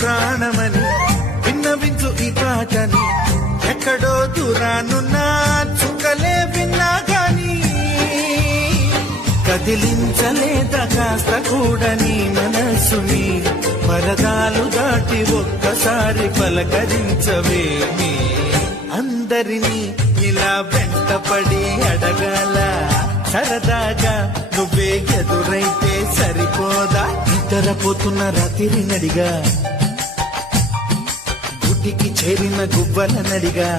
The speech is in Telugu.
ప్రాణమని విన్నవించు ఈ పాటని ఎక్కడో దూరానున్నా చుక్కలే విన్నా గాని కదిలించలేదా కాస్త కూడా నీ మనసుని పరదాలు దాటి ఒక్కసారి పలకరించవేమి అందరినీ ఇలా వెంటపడి అడగాల సరదాగా నువ్వే ఎదురైతే సరిపోదా నిద్రపోతున్న రాత్రి నడిగా గుటికి చేరిన గువ్వల నడిగా